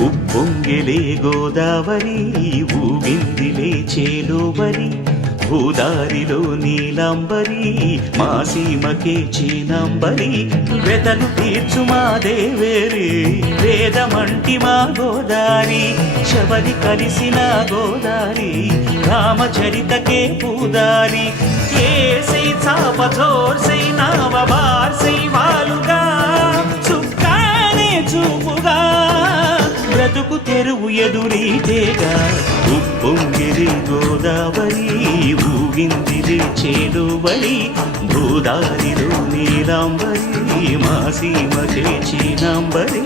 ఉప్పొంగిలే గోదావరి ఊగిందిలే చేలోబరి భూదారిలో నీలాంబరి మా సీమకే చీనాంబరి వెతలు తీర్చు మా దేవేరి వేదమంటి మా గోదారి శబరి కలిసిన గోదారి రామచరితకే పూదారి ఏసై చాపచోర్సై నావబార్సై వాలుగా చుక్కానే చూపుగా బ్రతుకు తెరువు ఎదురీతేగా ఉప్పొంగిరి గోదావరి ఊగిందిరి చేలోబరి భూదారిలో నీలాంబరి మా సీమకే చీనాంబరి